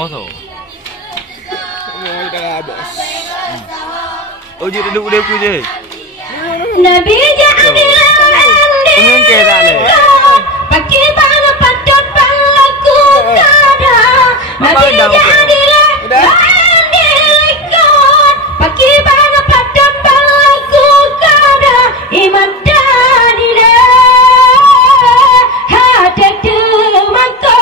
Motor. Dah bos. Oh, je duduk aku je. Nabi jadilah Mungkin tak le. pakai bana patut palaku kada. Nabi jadilah ikut pakai bana patut palaku kada. Iman jadilah hati makot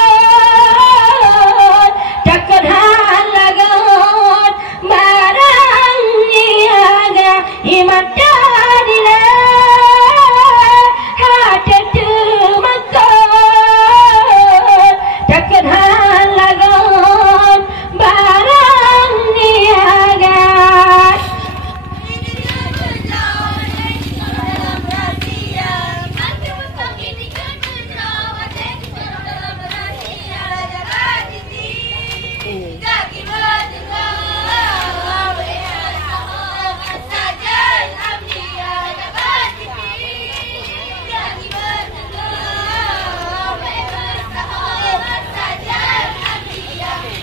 takut halagot barang niaga. Iman jadilah hati makot takut halagot barang niaga.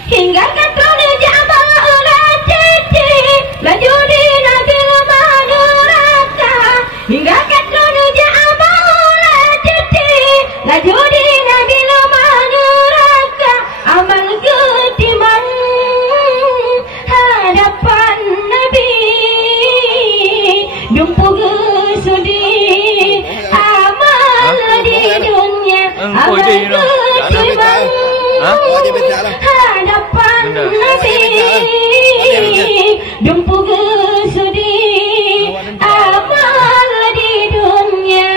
Hingga katanya jabal ulah cici laju di nabil manuraka. Hingga katanya jabal ulah cici laju di nabil manuraka. Amal ketimbang hadapan Nabi jumpu gesudi amal di dunia. Amal ketimbang hadapan Nabi jumpu gesudi amal di dunia.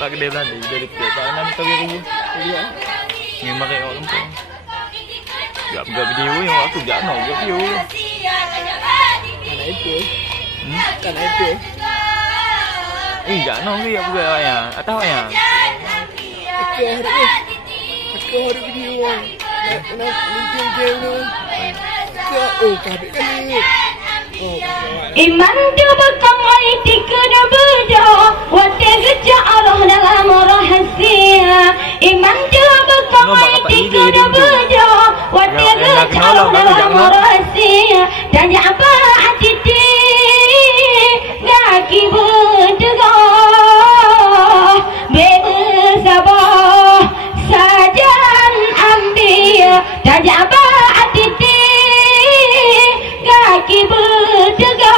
Tak gede lah dari ketanam tapi aku. Ni makai orang tu. Gak video yang aku jangan gak video. Karena itu. Karena itu. Jangan ni aku gak ya. Atau ya. Aku hari video. Nak lincin je. Oh, kabel kan ni. Iman dia berkamai tikada beja wate geja Allah dalam rahasia. Iman dia berkamai tikada beja wate geja Allah dalam rahasia. Tanya apa hati gaki berdegah bersabar sajan ambil. Tanya apa hati gaki berdegah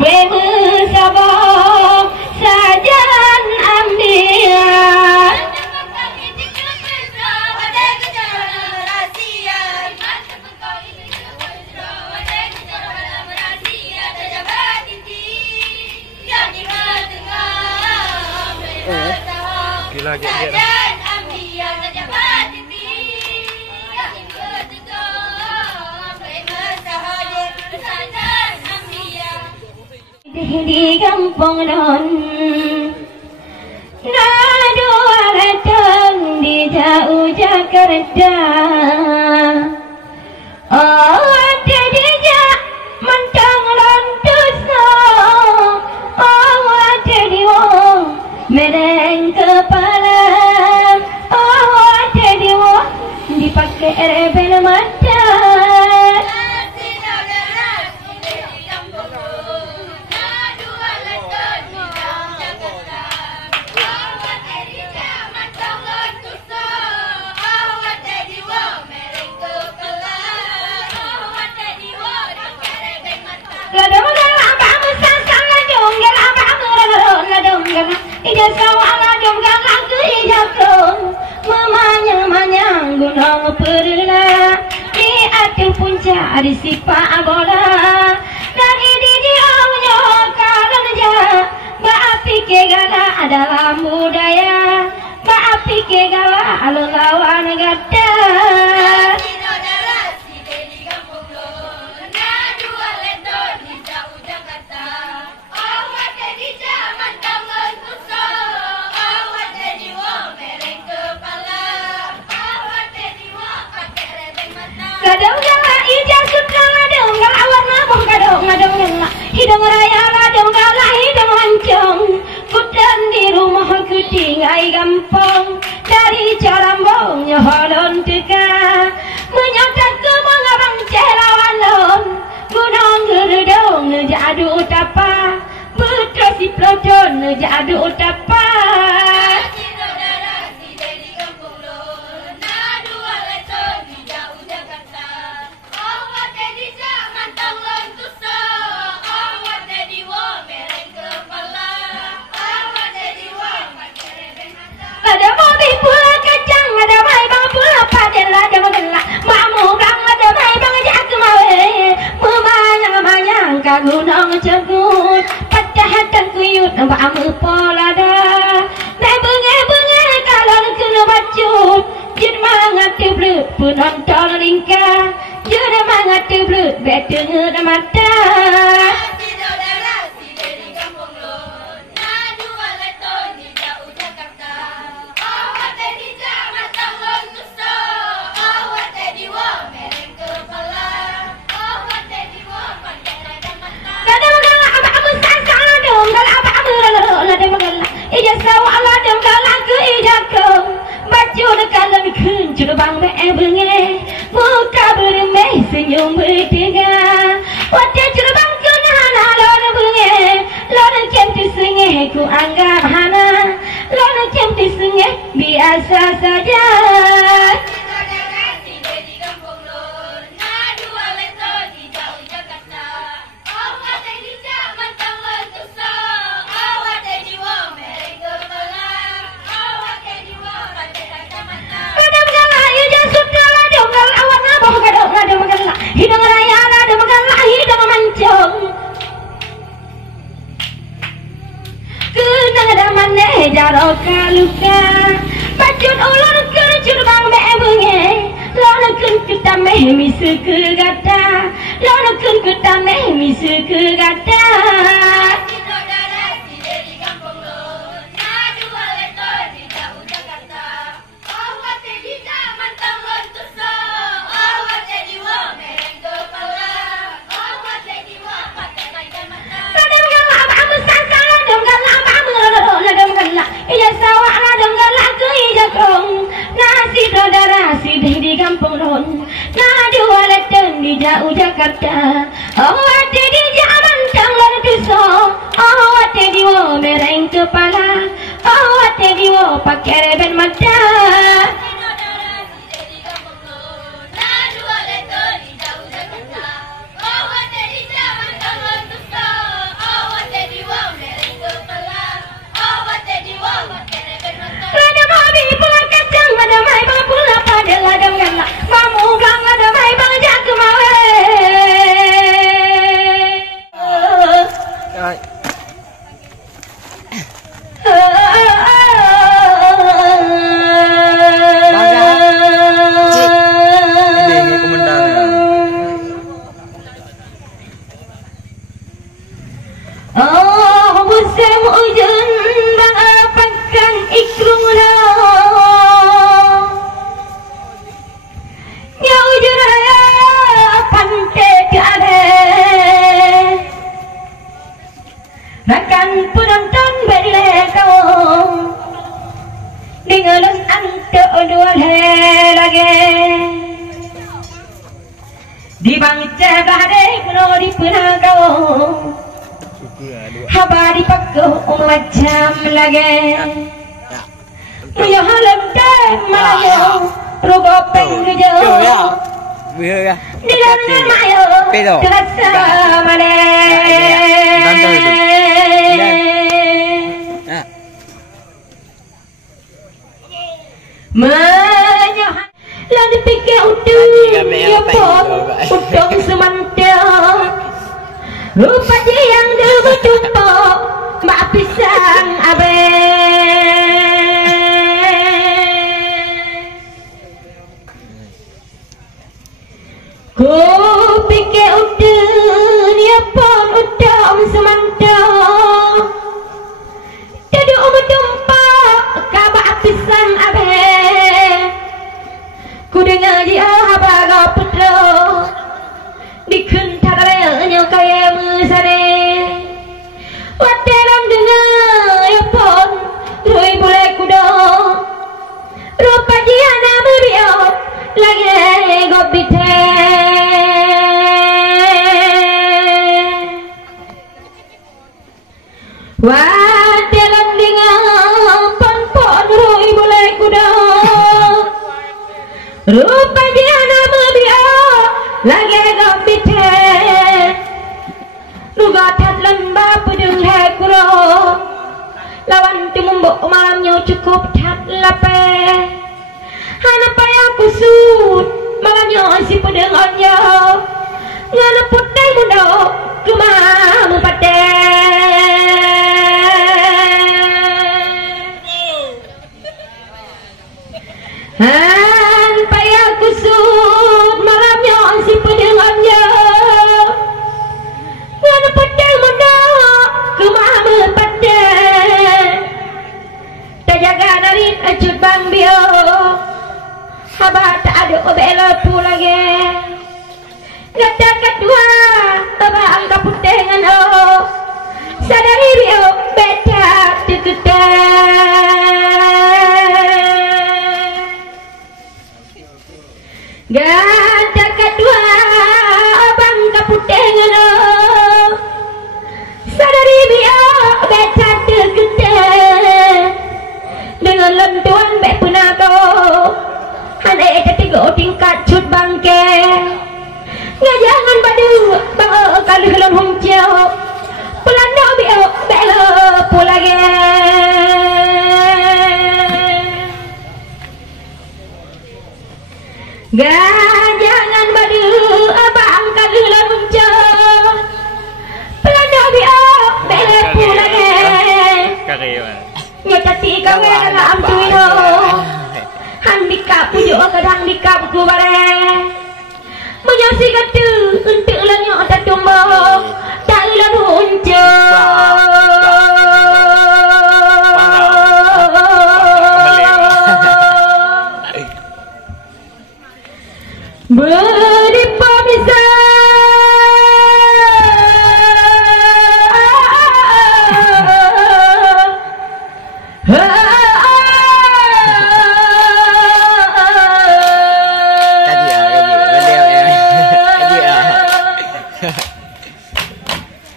bersabar sajan ambil. Gila get. Di kampung non nado datang di jauh Jakarta. Oh ada dia mentang lantusno. Oh ada dia mereng kepala. Oh ada dia dipakai rebel mata. Mamanya gunung perla di atas puncak di sipa bola dari dia punya karena baapi kegala adalah budaya baapi kegala lawan gada. Kadang gala ijaz sudah kadang gala warna bom kadang gala hidung raya kadang gala hidung lancong kudan di rumah ku tinggal gampang dari Ai carambongnya holon teka menyata ke mengabang celawan lon gunung geredong jadu tapa betrasi plodon jadu tapa ada mobil pula kacang ada mai bang pula paden ada magelang mamu bang ada mai bang jak mawe memanyang-manyang ka gunung cegut pecah hatan kuyut bamu polada dai benge-benge kalon kena bacut jin mangat teblut penonton lingkar jin mangat teblut betenge mata Bang be benge muka berme senyum bertiga wajah cerbang kenana lor benge lor kem tisenge ku anggap hana lor kem tisenge biasa saja hidung raya ada magalah hidung mancung kenang ada maneh jaro kaluka bacun ulur kerjur bang benge lonakun kita meh misu ke gata lonakun kita meh misu ke gata iya sawah ada galak ke ijakong nasi saudara si di kampung non nadi waleten di jauh Jakarta oh ate di zaman tanglar duso oh ate di wo mereng kepala oh ate di wo pakai reben mata ada mai bang pula pada ladang galak mamu bang ada mai bang jak mawe oh musim hujan bang apakah ikrung lah Rakan penonton berdiri kau dengan ante dua lagi di bangsa bahade kuno di pernah kau habari pakku macam lagi punya halam dan mayo rogo pengjo di dalam mayo terasa mana menyohan lalu pikir udung ya pot udung semanta rupa dia yang berjumpa mak pisang abe ku pikir udung ya pot udung semanta duduk berjumpa kabak pisang abe ku dengar dia habaga putra dikentaranya kaya mesare wateram dengar ya pon roi boleh kuda pithe wa telan dengan pon roi boleh kuda rupa dia nama dia lagi gak pithe nuga tat lamba pedeng hekuro lawan timumbok malamnya cukup tat lape hana payah kusut malamnya si pedengannya ngana putih muda kemamu pate han payah kusut malamnya si pedengannya ngana putih muda kemamu pate tak jaga dari acut bang bio Abah tak ada obela tu lagi. Kata kedua, abah angkat putih dengan oh. Sadari bio beta dekete. Kata kedua, abah angkat putih dengan oh. Sadari bio beta dekete. Dengan lentuan bek penago. Hane ketiga tingkat cut bangke ngajangan badu bang kali kelon hongcio pelanda bio belo pulage ngajangan badu abang kali kelon hongcio pelanda bio belo pulage Karewan. nyatati kawe alam tuino handika pujuk kadang dikap ku bare menyasi kata untuk lanyo tak tumbuh tak lalu unco beri pamisa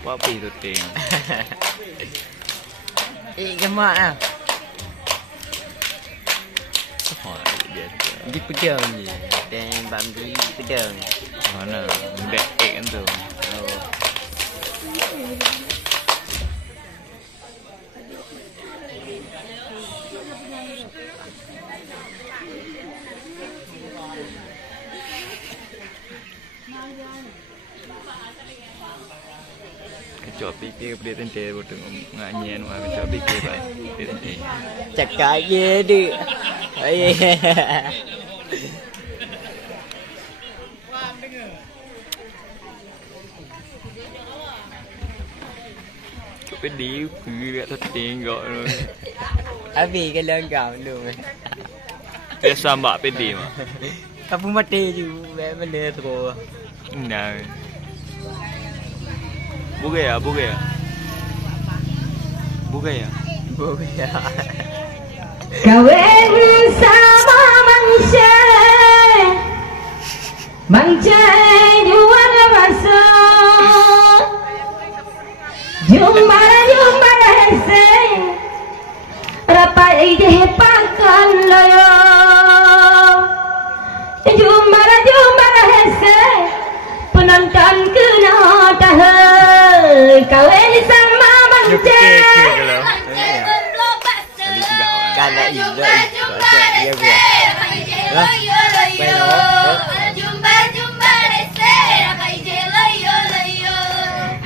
Papi tu ting. Gemak ah. Di pedang je. Dan bambu di pedang. Mana? Mudah kan tu. Kecok fikir pada tente betul nganyian wah kecok fikir baik pada tente. Cakap je dia. Pedih kiri atas tengok tu. Habis kalau kau tu. Sambak pedih mah. Kapu mati je benda tu. Nah. Bukan ya. kawin sama mangsa jual rasa jumbara hese rapai je pakan loyo jumbara hese penonton kena tahan kawin sama mangsa Kalau indah dia buat.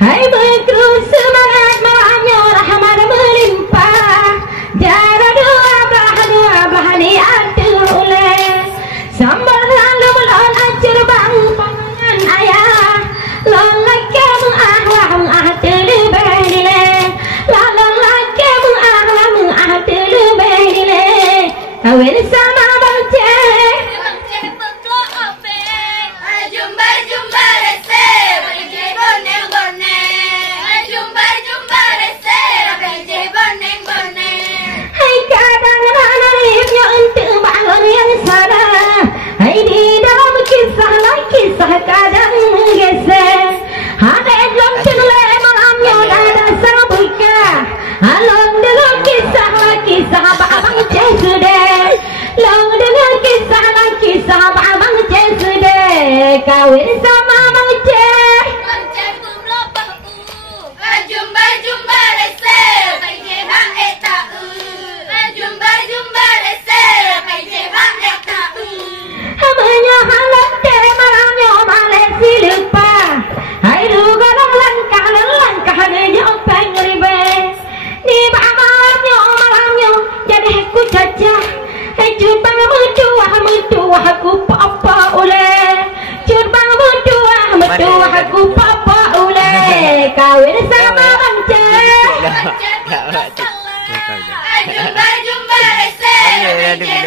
Hai berkru semangat malamnya rahmat melimpah jara dua belah ni atur oleh sambal lalu melon ajar bang pangan ayah lon laki mengah terlebih dile lon laki mengah terlebih dile kawin sama bang cek Aduh aku papa uleh kawin sama bangsa. Jumpa rese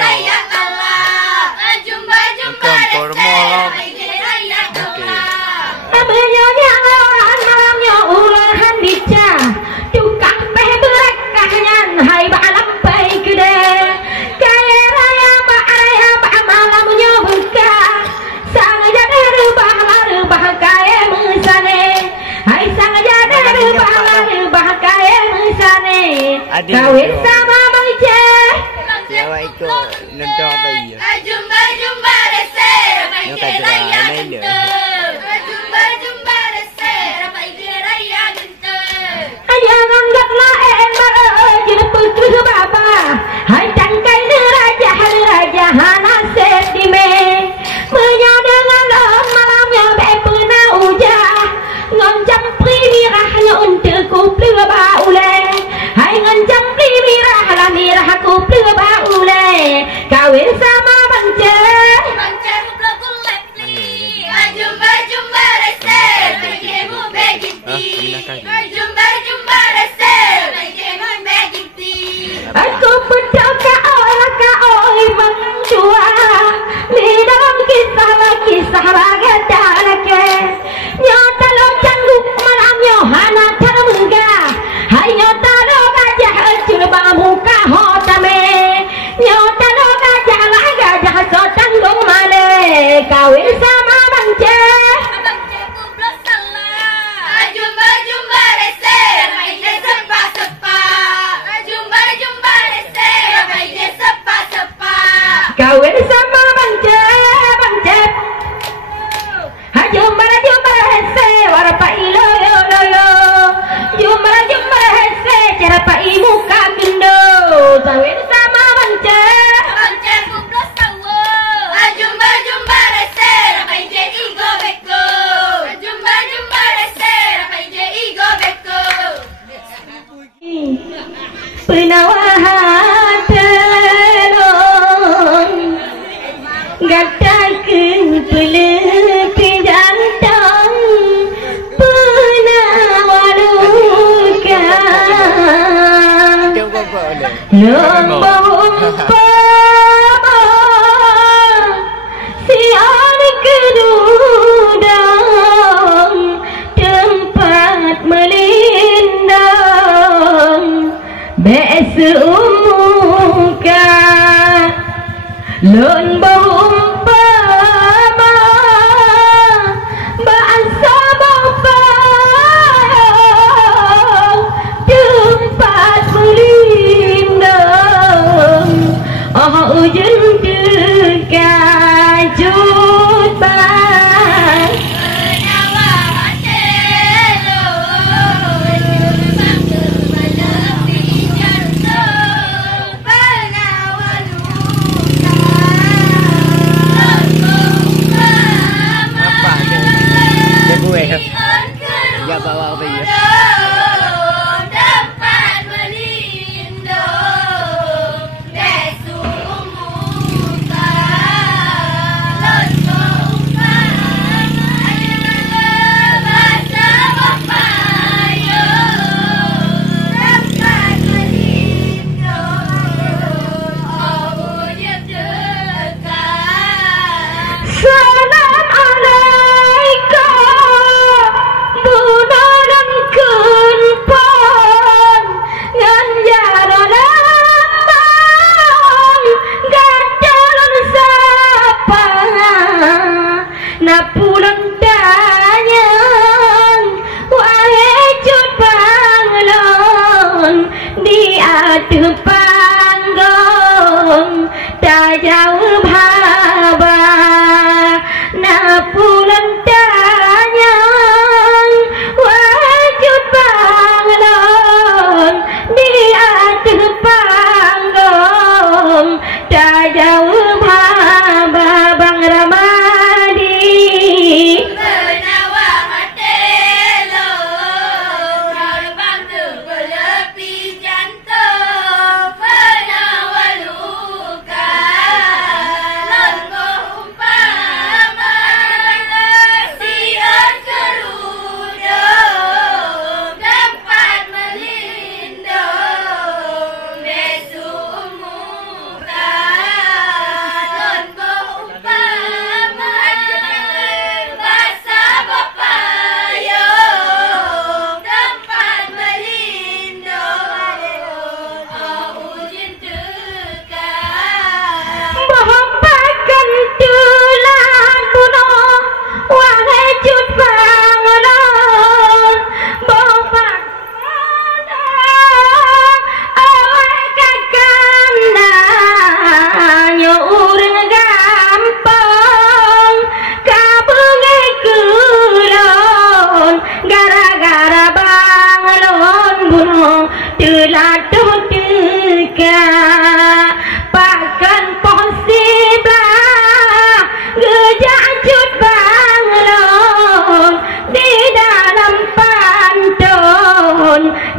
raya Allah. Jumpa raya Allah. Abenya malamnya ulahan dica. Tukang peh berakahnya hai balam pai gede. Kaya raya malamnya buka. Sang jadi rubah kaya mesane. Hai sang jadi rubah kaya mesane. Kawin sama bangsa. Jawa ikut nonton apa iya? Jumpa rese raya Jangan gaklah jemput ke bapa. Hai tangkai raja hana sedime. Menyadangan malamnya bepena ujah. Ngoncang primirahnya untuk kuplu baule. Hai ngoncang primirah mirah kuplu baule. Kawin sama bangsa. Jumpa rese begemu begiti. Jumpa rese begemu begiti. Aku berdoa Allah kau mengdua di dalam kisah lagi nyata lo cangguk malamnya hana termengga. Hai nyata lo gajah curba muka hotame. Nyata lo gajah so tanggung male. Kawin sama bangsa. Jumpa rese raya sepa. Jumpa rese raya sepa. Kawin sama bangsa. Jumpa rese warpa ilo yo. Jumpa rese cara pa muka gendo. Kawin sama bangsa. Jumpa rese raya igo beko. Jumpa rese raya igo beko. Penawahan telong gatakeun pelepi jantong penawaluka lomba umpama sian kedudang tempat melindang beseumuka lomba umpama bangsa bapa tempat melindang ujung dekajut bang penawahan telong melepi jantung penawaluka Apa ada? Dia gue ya. Ya bawa apa ya? dapat melindung beseumuka lomba umpama bangsa bapa yo dapat melindung ujung dekat. Salam alaikum bunalangku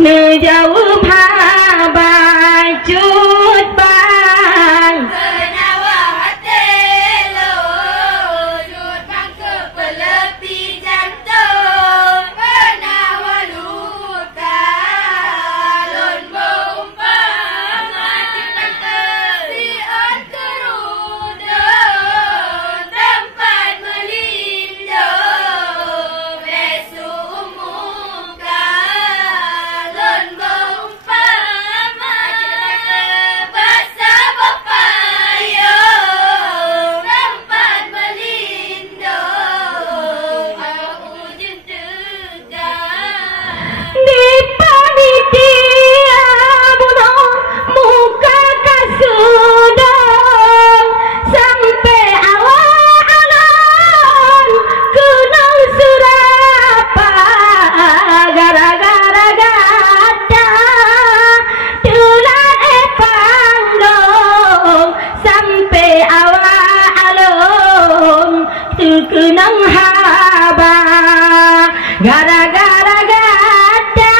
jauh bacut bang Kenawa hati lo Jut bang ke pelepi jantung Kenawa luka Lon beumpama Sian kerudung Tempat melindung Besu muka Lon beumpama Basah bepayung Tempat melindung Aku jendegan di panitia bunuh muka kasudong sampai awal alon kunang surapa gara-gara gada tulan panggong sampai awal alon kunang haba gara-gara gada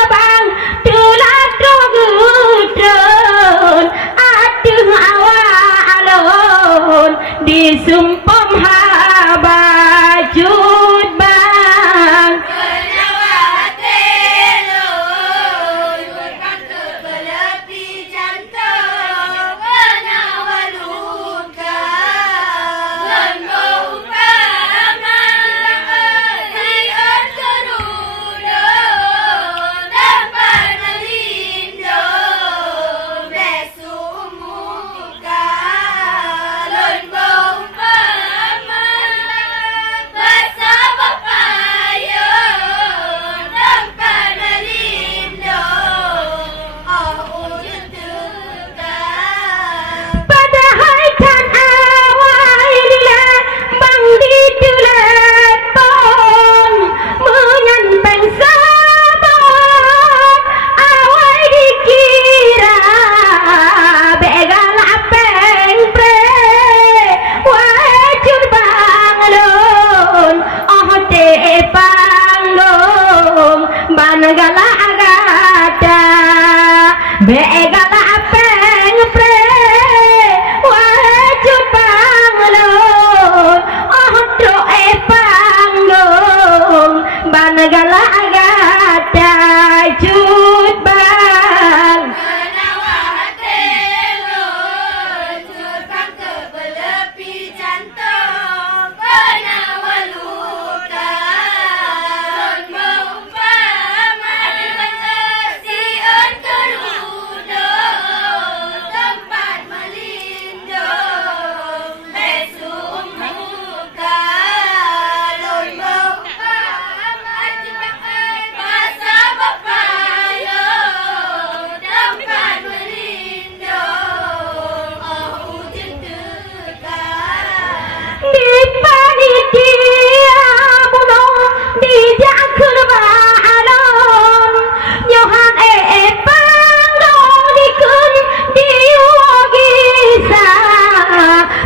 obang tulat rogudun aduh awal alon disumpom haba jut bang Kenawa hati lo Jut bang ke pelepi jantung Kenawa luka Lon beumpama Sian kerudung Tempat melindung Besu muka Lon beumpama Basah bepayung Tempat melindung Oh jendegan padahal kan awal dia bang di telepon menyampeng sabon awal dikira begal apeng pre wajur bang lon oh te panggong banagala agada begal apeng pre wajur bang lon oh to panggong banagala agada jut bang Kenawa hati lo Jut bang ke pelepi jantung Kenawa luka Lon beumpama Sian kerudung Tempat melindung Besu muka Lon beumpama Basah bepayung Tempat melindung Oh jendegan di panitia bunuh di jakul balon nyohan panggong dikun diwogisa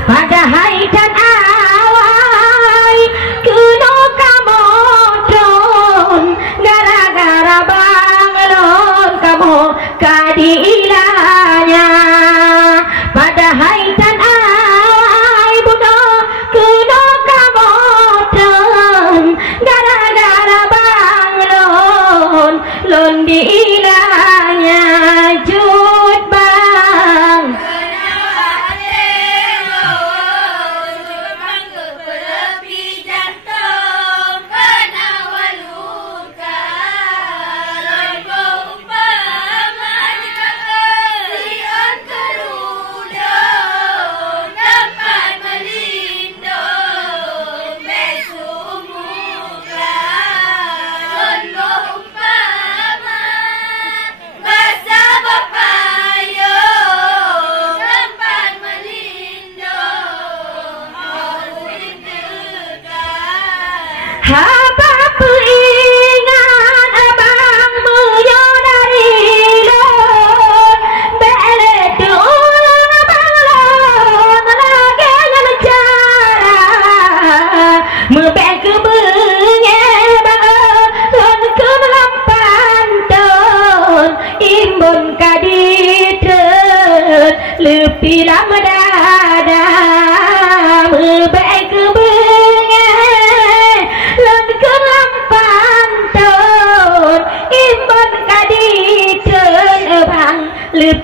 pada haitan awal kuno kamodon gara-gara banglon kamu kadilanya pada haitan awal bunuh kuno kamodon gara-gara banglon lon diilanya jut bang Kenawa hati lo Jut bang ke pelepi jantung Kenawa luka Lon beumpama Sian kerudung Tempat melindung Besu muka Lon beumpama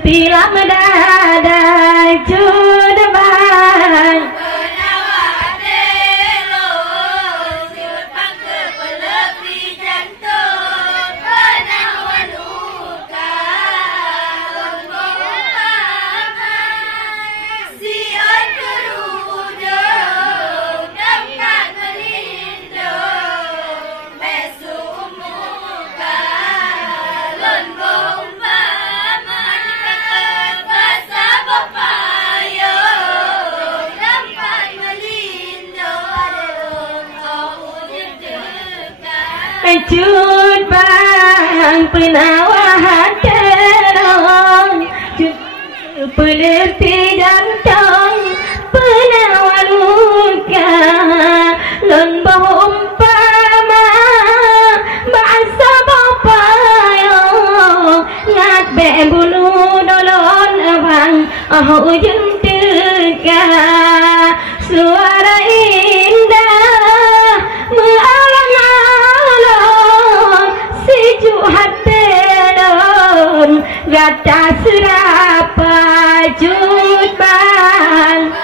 Bila mendadak judeban Jud bang penawahan terong Penerti jantong penawar luka Lon umpama bahasa bapayo Ngat be bulu dolon abang ujung teka Suara indah mengalang-alang sejuk hati don Gata serapa jud bang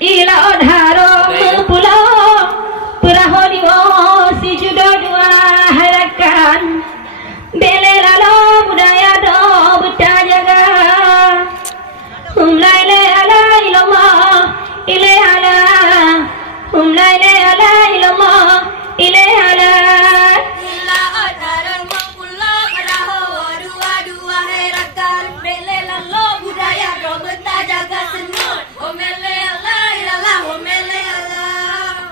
Ilaon harum pulau Perahu si judo dua harakan Bele lalo budaya do buta jaga la ilaha illallah ilaha la ilaha illallah ilaha Ilaon harum pulau Perahu dua harakan Bele lalo budaya do buta jaga senut Omele Allah ilallah omele Allah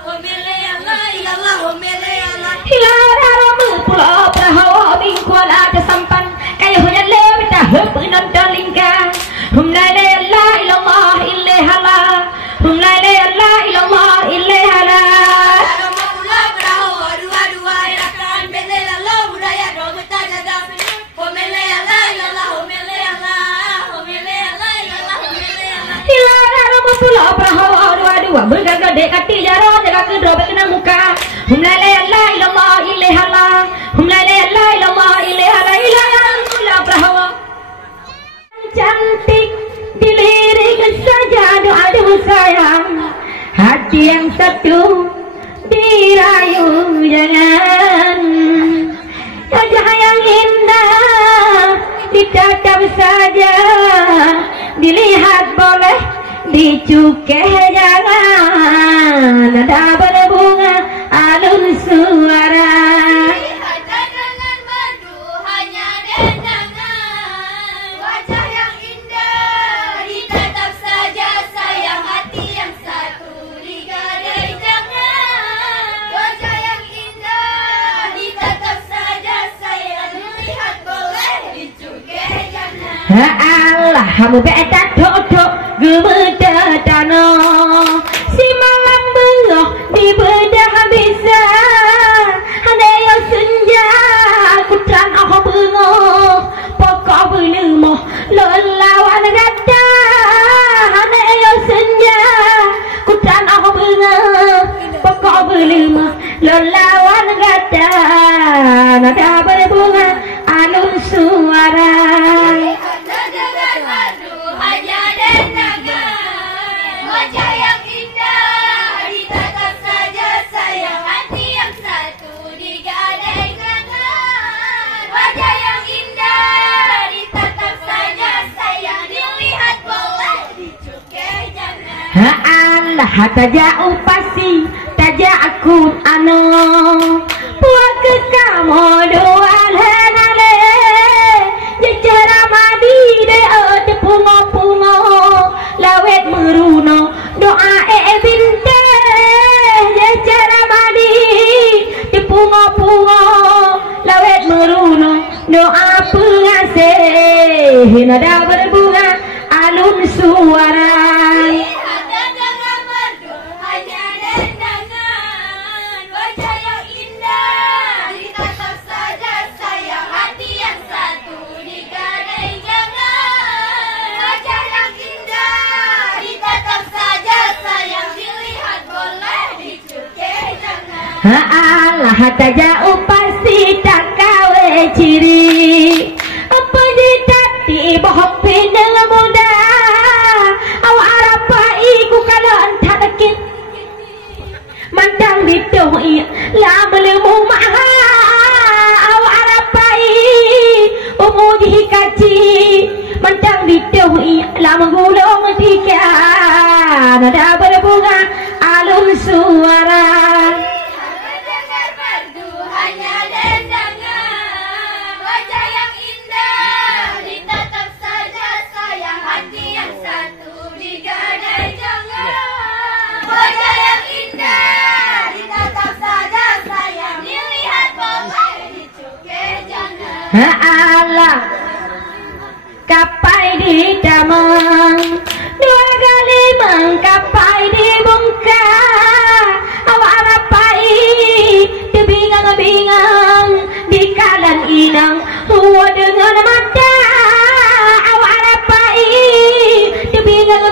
dua bergaga dek kati jaro jaga kedua kena muka. Hum la ilaha illallah illallah. Hum la ilaha illallah illallah prahawa. Cantik dilirik saja doa sayang. Hati yang satu dirayu jangan. Wajah yang indah ditatap saja, dilihat boleh, dicukai jangan. Ada berbunga alun suara. Lihat dengan merdu hanya dendangan. Wajah yang indah ditatap saja sayang. Hati yang satu digadai jangan. Wajah yang indah ditatap saja sayang. Lihat boleh, dicukai jangan. Allah kamu beda dodok gemeda dano. Si malam bengok di bedah bisa. Hanaya senja kutran aku bengok. Pokok belum lelawan gada. Hanaya senja kutran aku bengok. Pokok belum lelawan gada. Nada berbunga alun suara. Dengan merdu hanya dendangan. Wajah yang indah ditatap saja sayang. Hati yang satu digadai jangan. Wajah yang indah ditatap saja sayang. Dilihat boleh, dicukai jangan. Allah tajau pasti tajak ano. Buat ke kamu doa henale. Jecara madi de ode pungo lawet meruno doa binte. Jecara madi de pungo lawet meruno doa pengasih. Nada berbunga alun suara. Lihat dengan merdu hanya dendangan. Wajah yang indah ditatap saja sayang. Hati yang satu digadai jangan. Wajah yang indah ditatap saja sayang. Dilihat boleh, dicukai jangan. Allah tajau pasti tak kawe ciri. Apa ditati bohong pindah muda. Awak arapai ku kalau entah dekit. Mantang ditoi lah belemu maha. Awak arapai umuji kaci. Mantang ditoi lah menggulung tiga. Nada berbunga alun suara. Dengar merdu hanya dendangan. Wajah yang indah ditatap saja sayang. Hati yang satu digadai jangan. Wajah yang indah ditatap saja sayang. Dilihat boleh, dicukai jangan. Allah kapai di damang dua kali mengkapai di bungka. Awak rapai bingang di kalan inang tua dengan mata. Awak rapai bingang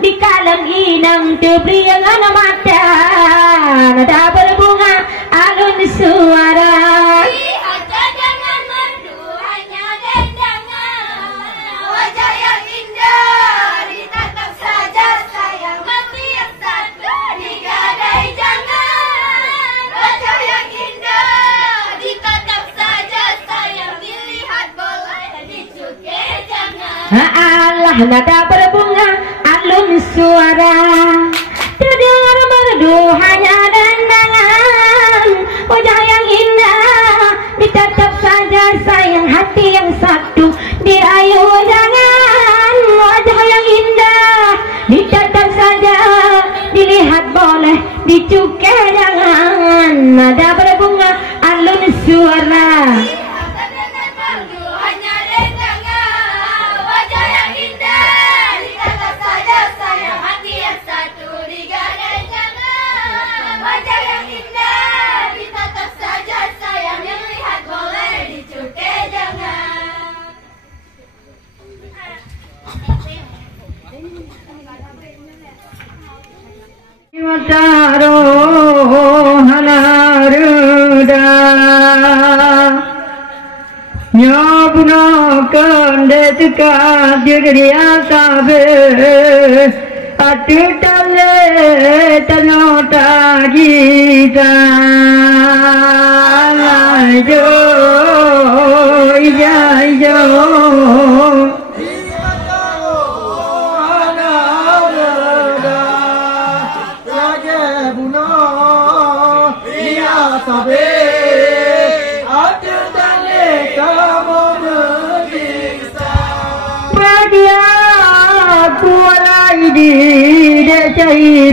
di kalan inang dengan mata. Nada berbunga alun suara. Lihat dengan merdu hanya dendangan. Wajah yang indah ditatap saja sayang. Hati yang satu digadai jangan. Wajah yang indah ditatap saja sayang. Dilihat boleh, dicukai jangan. Allah nada berbunga alun suara. Terdengar merdu hanya dendangan. Wajah yang indah ditatap saja sayang. Hati yang satu dirayu jangan. Wajah yang indah ditatap saja, dilihat boleh, dicukai jangan. Nada berbunga alun suara. Dengan merdu hanya dendangan. Wajah yang indah ditatap saja sayang. Hati yang satu digadai jangan. Wajah yang indah ditatap saja sayang. Dilihat boleh, dicukai jangan. Mataro hanaruda Nyobuno kondetuka dirya sabe Atitale tanota gita Ayo Ijo di desa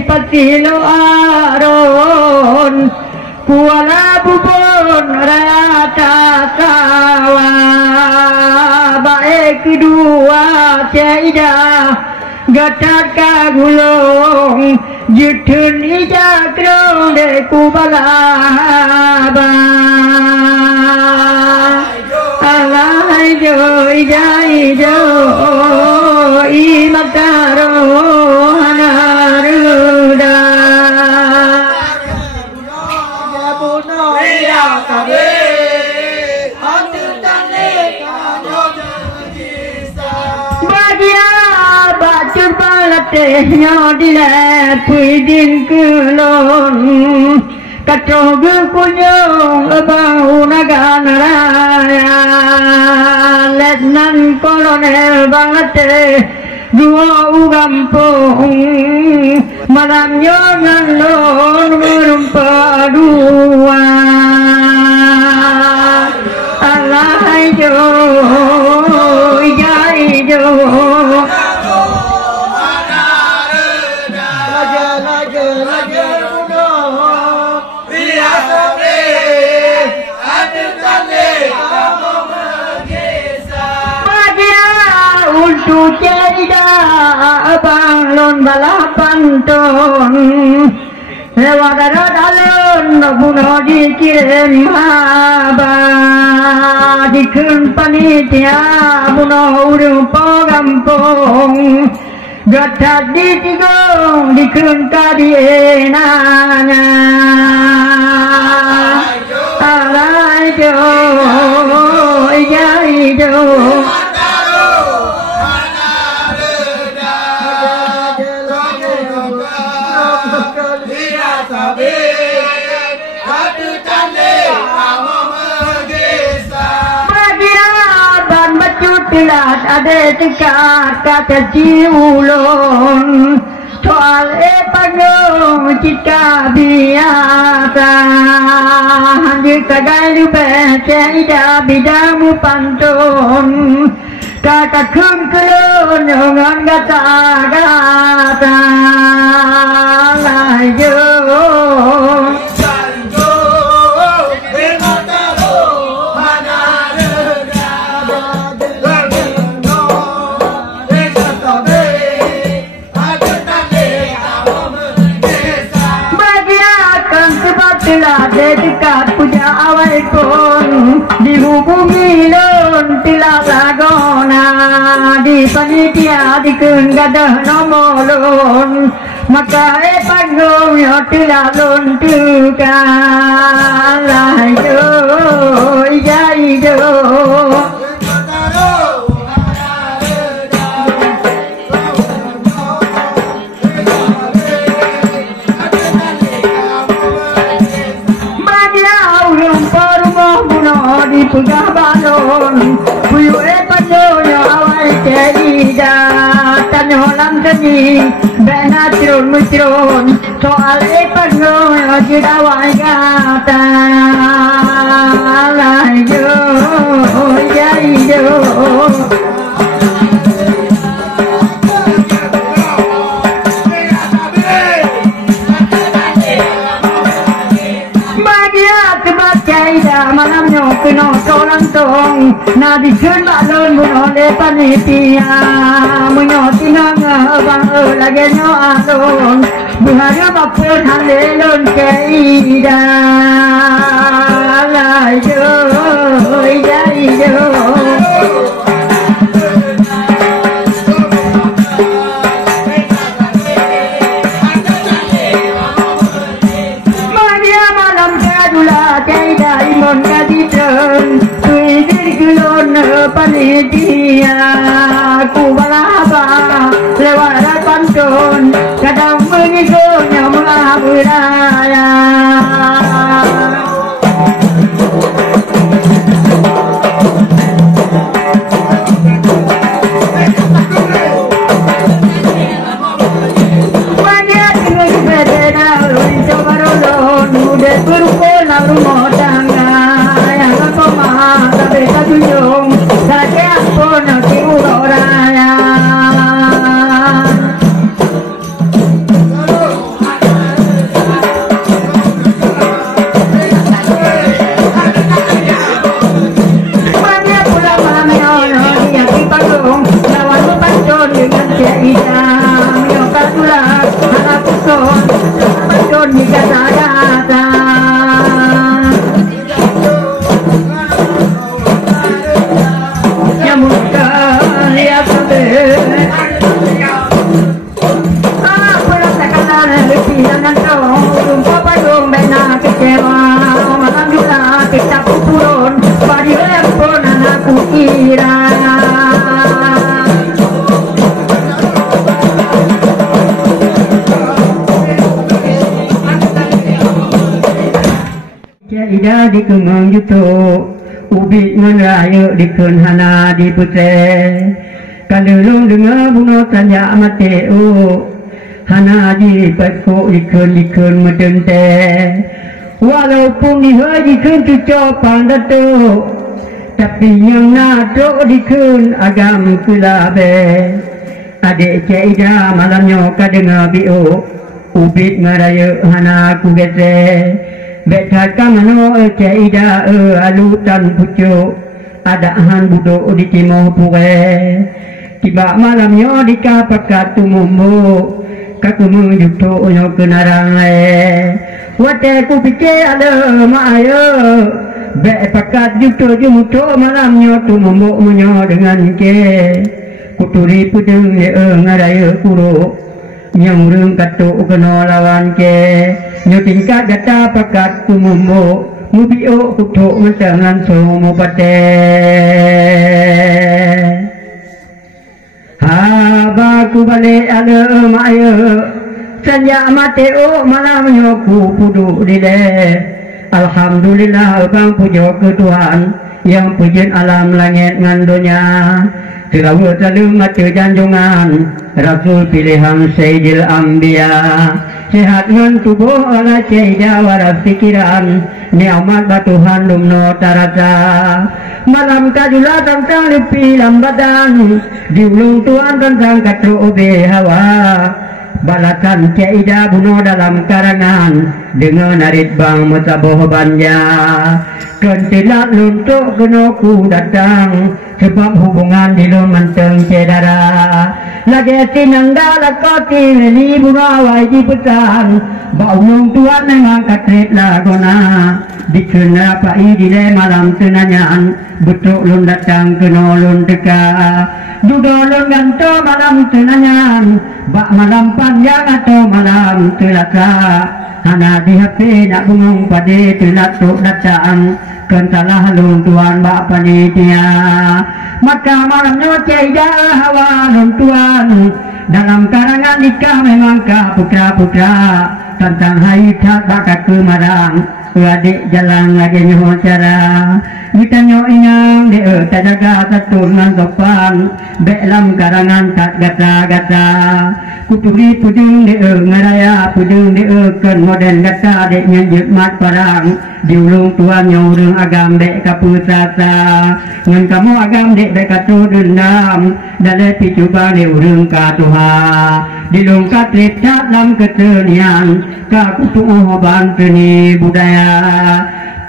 Patilo Aron Kuala Bubon Rata Kawa Baik kedua Ceda Gatat Kagulong Jutun Ijakrong Deku Balaba Alaijo Ijaijo Imataro hanaruda Bagia bacur balatehnya dilet puidin kulon Katrogu kunyong bau nagan raya Letnan kolonel balate dua ugampung malam nyonan lon merumpa dua alaijo ijaijo untuk cerita abang lon balapan ton lewat alun bunuh dikirim abah dikun panitia bunuh urung pogampung gatat ditigong dikun kadienanya alaijo ijaijo Tilat ada dekat kata jiulon soal pagong jika biasa jika gayu beceda bidamu pantun kata kungkulon ngan gata gata layo dekat puja awal pun dihubungi lon tila lagona di panitia dikun gadah nomolon maka pagong yo tila lon tuka layo ijaijo di pegah balon puyu panjoyo awal cerida tanyolam tani benatron mutron soal panjoyo jidawai gata layo jaijo malam nyokino solang tong na dikun balon buno le panitia munyoti nang bang lagi nyo alon buhara bapur halelon keida layo ijaijo putun kadang mengikunya mengaburaya. Udah berukul rumah tangga yang aku mah tapi kajunjung saja pun nanti uraya. Banyak pula malamnya dia di panggung lawan pancon dengan Caidah miokat pula anak kuson pancon jika saya kita pupurun pada lepon anakku kira. Caidah di kemang juto ubi ngeraya di kenhana di putih kalulung dengar bunga tanya mateo hana di patko ikon medente. Walaupun dihajikan tucapan datuk tapi yang nadok dikun agam kelabe. Adik Caidah malamnya kadengar biuk ubit ngaraya hana ku gese. Bekat kamano Caidah alutan pucuk adahan buduk di timur pure. Tiba malamnya di kapakat tumumbu kaku menjutuk nyo kenarang wate ku pikir ada mak ayo be pakat jutuk jumutuk malamnya tumumbu menyo dengan ke kuturi pudeng ngaraya kuruk nyamurung katuk kena lawan ke nyo tingkat data pakat tumumbu mubiuk kutuk mentangan somo pate. Habaku balik ada maya sejak mateo malamnya ku puduk dile. Alhamdulillah bang puja ke Tuhan yang pujian alam langit ngan dunia. Selalu selalu mati janjungan Rasul pilihan Sayyidil Anbiya. Sehat ngan tubuh ala Caidah waras pikiran nikmat batuhan lumno tarasa. Malam kajulah tentang lepi lambatan diulung Tuhan tentang katru obe hawa. Balakan Caidah bunuh dalam karangan dengan narit bang mutaboh banja. Kentilat luntuk kenoku datang sebab hubungan di lumanteng cedara. Lagi sinang dalak koti leli bunga wajib pesan baulung Tuhan memang katrit lagona. Dikena pai dile malam tenanyan betuk lun datang kena lun teka. Judo lun ganto malam tenanyan bak malam panjang atau malam telaka. Hana di HP nak bungong pada telat tuk datang kentalah lun Tuhan bak panitia. Maka malamnya Caidah hawa lun Tuhan dalam karangan nikah memang kah putra-putra tentang haitat bakat kemarang. Adik jalan lagi nyoh cara kita nyoh inang dia tak jaga satu dengan sopan belam karangan tak gata-gata kuturi pudung dia ngaraya pudung dia kan modern gata dek nyanjut mat parang diulung Tuhan nyoh rung agam dek kapusasa ngan kamu agam dek dek katu dendam dalai picuba dia urung katuha dilung katrit dalam keternian kakutuh banteni budaya.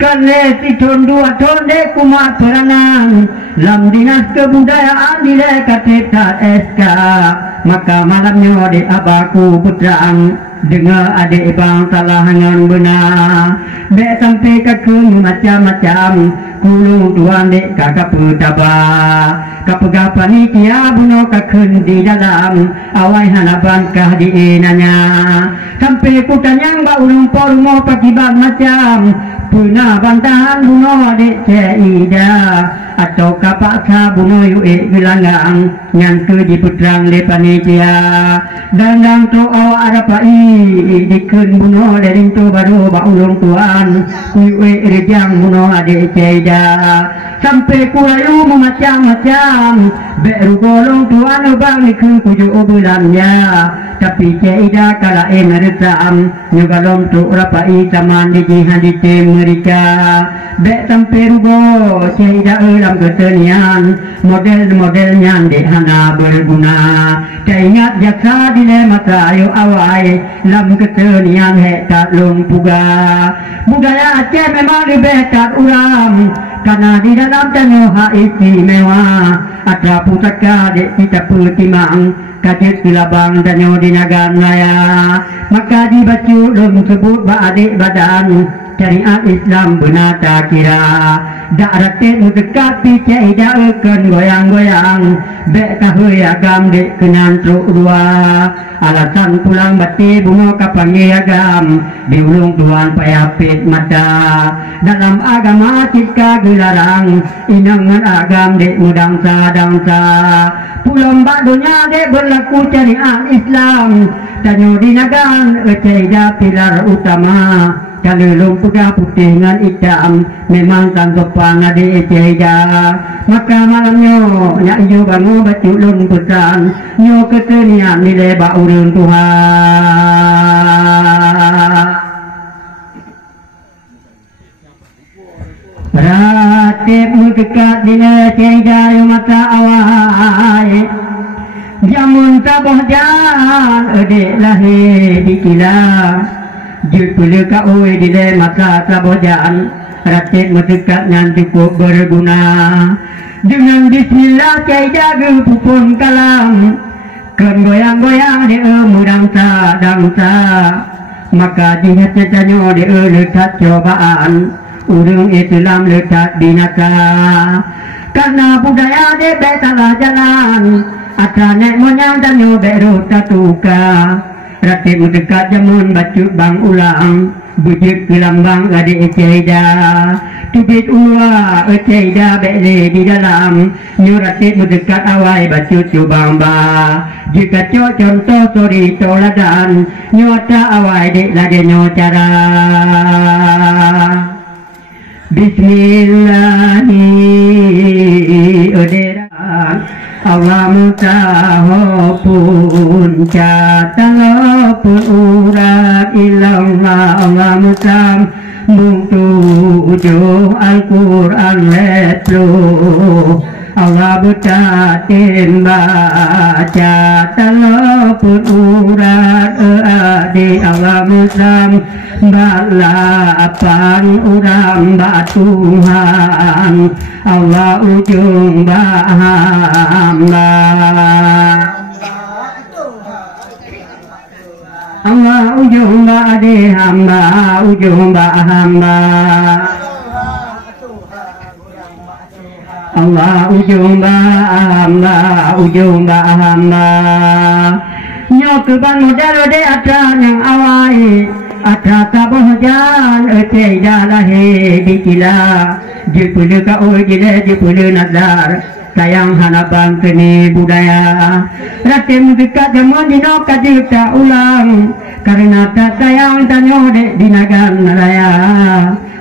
Karena si ton dua ton dek kumat peranan lam dinas kebudayaan dile katita SK maka malamnya di abaku putraan dengar adik bang salah ngan benar dek sampai kakun macam-macam kulung tuan dek kakak putaba kapega panitia buno kakun di dalam awai hanaban kah di inanya sampai kutanya mbak ulung porumo pagi bang macam punah bantahan buno adik Caidah atau kapaksa bunuh yuk bilangang yang ke di putrang le panitia dandang tu awak arapai dikun bunuh dari tu baru baulung tuan yuk rejang bunuh adik ceda sampai kulayu macam-macam beru golong tuan bang dikun kuju bulannya tapi ceda kala meresam nyugalom tu rapai taman di jihan di mereka bek sampai rugo ceda dalam kesenian model-modelnya di hana berguna ingat jasa dilema ayo awai dalam kesenian tak lumpuga budaya Aceh memang lebih tak uram karena di dalam tanah istimewa ada pusaka dek kita pertimang kajet silabang danyo di Naganaya maka dibaca lom sebut ba'adik badan syariat Islam benar tak kira dak ratit mudekat picai dak eken goyang-goyang bek tahui agam dek kenan truk dua alasan pulang bati bunga kapangi agam diulung tuan payapit mata dalam agama cika gelarang inangan agam dek mudangsa-dangsa pulang badunya dek berlaku syariat Islam tanyo dinagan eceda pilar utama kalau lumpur putih dengan hitam memang tanggapan ada eceda maka malamnya nak yo bangun baca lumpuran yo kesenian nilai baurun Tuhan ratib dekat dina eceda yo mata awai jamun taboh jan edek lahir dikilah jepula kau di dalam masa sabojan ratit mendekat yang cukup berguna dengan bismillah cai jaga pupun kalam kan goyang-goyang dia mudangsa-dangsa maka dihatnya dia letak cobaan urang Islam letak binasa karena budaya dia salah jalan asal naik moyang dan nyobek rota tuka ratib mendekat jamun bacuk bang ulang bujik gelambang adik eceda tubit ua eceda bele di dalam nyu ratib mendekat awai bacuk cubang ba jika contoh sori toladan nyota awai dek lade nyo cara Bismillahirrahmanirrahim Allah mutaho pun catang pun urat ilallah Allah mutam mutujuh Al-Quran letlu Allah butatin baca talapun urat adi Allah musam balapan urang batuhan Allah ujung bahamba Allah ujung ba'adi hamba ujung bahamba Allah ujung hamba nyok keban modal de ada yang awai ada tabuh jan eceda lahe dikila jepule ka oi jile jepule nazar sayang hanabang keni budaya ratim dekat jamun dino kadita ulang karena tak sayang tanyo de dinagan raya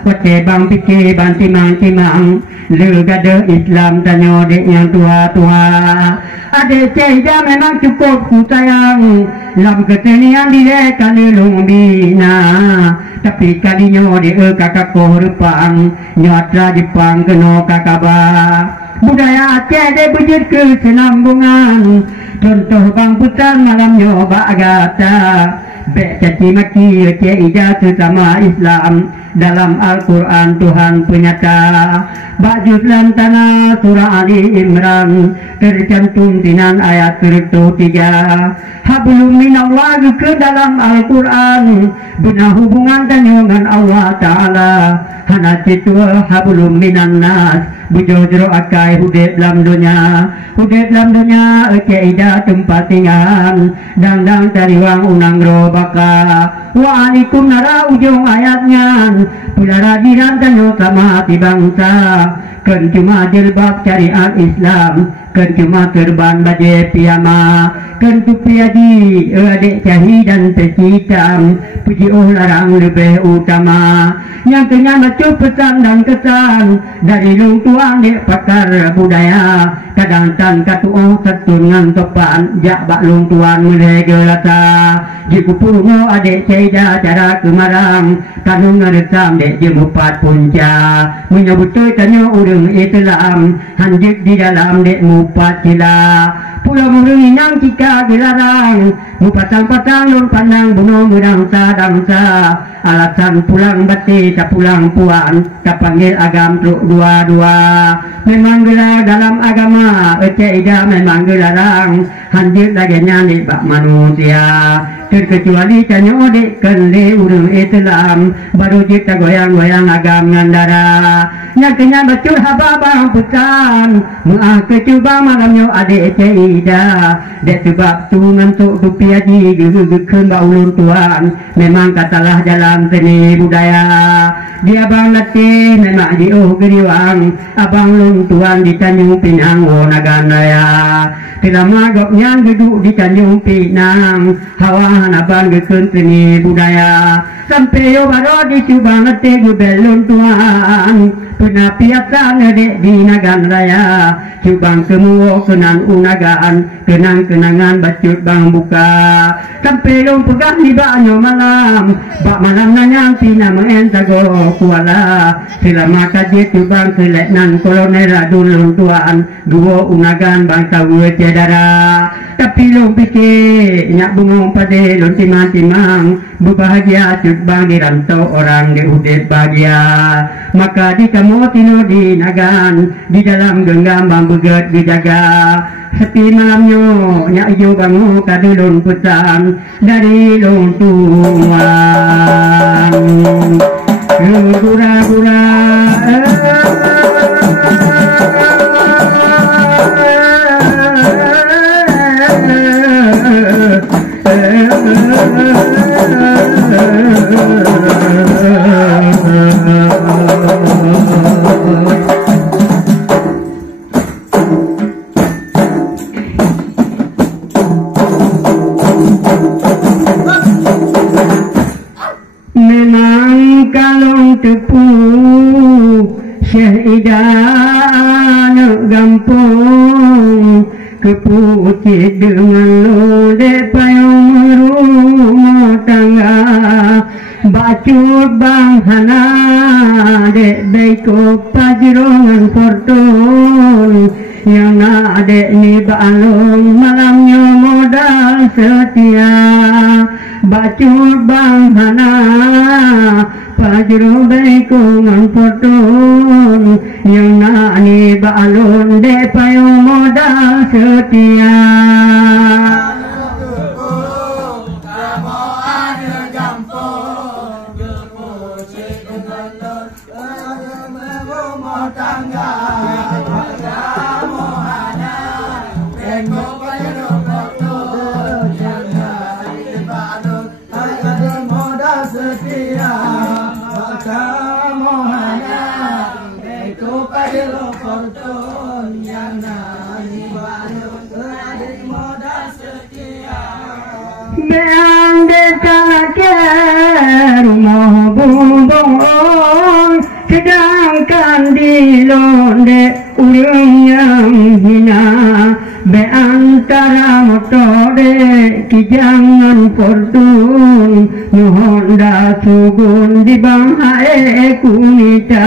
wate bang pikir bang timang-timang legada Islam tanyo dek yang tua-tua adik ceda memang cukup ku sayang lam kesenian dilek kalilung bina tapi kalinya dek kakak korupang nyatra Jepang keno kakaba budaya Aceh dek bujut kesenambungan contoh bang putan malam nyoba agata bek caci maki ceda sesama Islam dalam Al-Quran Tuhan penyata baju lantana surah Ali Imran tercantum dinan ayat 103 hablum minallah ke dalam Al-Quran benar hubungan dengan Allah Ta'ala hana citua hablum minan nas bujur akai hudib dalam dunia eceda tempat tinggal dang tariwang unang robaka wa'alaikum nara ujung ayatnya pulara diran tanyo sama hati bangsa Kan cuma jilbab syariat Islam, kan cuma kerban baje piyama, kan tu piadi adik cahi dan pecitam, puji larang lebih utama. Yang kena macu pesan dan kesan dari lung tuang dek pakar budaya, kadang tan katuong setungan topan jak bak lung tuan meregelata. Jikupungo adik ceda cara kemarang, kanung ngerekam dek jemupat punca, menyebut tanyo urang Islam, hanjik di dalam dek mupat sila. Pulau menginang jika dilarang, mupatang-patang lur pandang bunuh bangsa-bangsa. Alasan pulang bati tak pulang puan, tak panggil agam truk dua-dua. Memang gelar dalam agama, ida memang gelarang, hanjik lagi nyali bak manusia. Terkecuali canyo dek kende urang Islam, baru kita goyang-goyang agam ngandara. Nyaknya betul hababang pesan, muah kecuba malamnya adik ceda. Dek sebab tu ngantuk tu piaji gegeken bau ulun tuan, memang katalah dalam seni budaya. Dia abang latih memang di geriwang, abang lun tuan di Tanjung Pinang Wonagan Raya. Selama goknya duduk di Tanjung Pinang, hawahan abang geken seni budaya. Sampai yo baru dicoba ngeteh gubelun tuan, pernah piasa ngedek di Nagan Raya. Cubang semua kenan unagaan, kenang-kenangan bacut bang buka. Sampai long pegang di banyo malam, bak malam nanyang pina mengentago kuala. Selama kaji cubang seleknan kolonel radun tuan, dua unagan bang tahu cedara. Tapi long pikir, nyak bungong pade long timang-timang, berbahagia cubang di rantau orang di udep bahagia. Maka di kamu tino di nagan, di dalam genggam bang beget dijaga. Sepi malamnya nyak ijo bangun kadulun pesan dari long tuan. Gura-gura memang kalung tepu syahidan gampang keputih dengan lodeh payung rumah tangga. Bacut bang hana dek beko pajirongan porton, yang adek ni balong malamnya modal setia. Bacut bang hana pajiro beko ngan porton, yang ni balong dek payung modal setia. Beang dekake rumah bumbung, sedangkan di londe urang yang hina. Beantara motode kijangan fortun, mohon dah sugun di banghae kunita.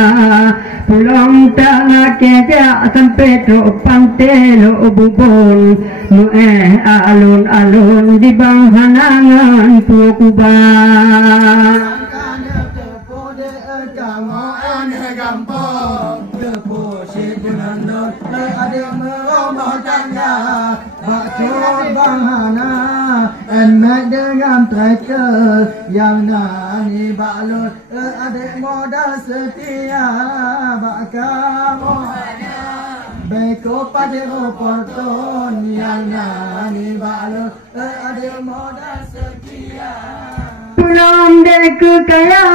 Pulang tanah keja sampai truk pantelo bubon, mueh alun-alun di banghanangan pukuban. Enak dengan tracker yang nani balut, adik modal setia bak kamu. Beko pada porton yang nani balut, adik modal setia. Pulang dek kaya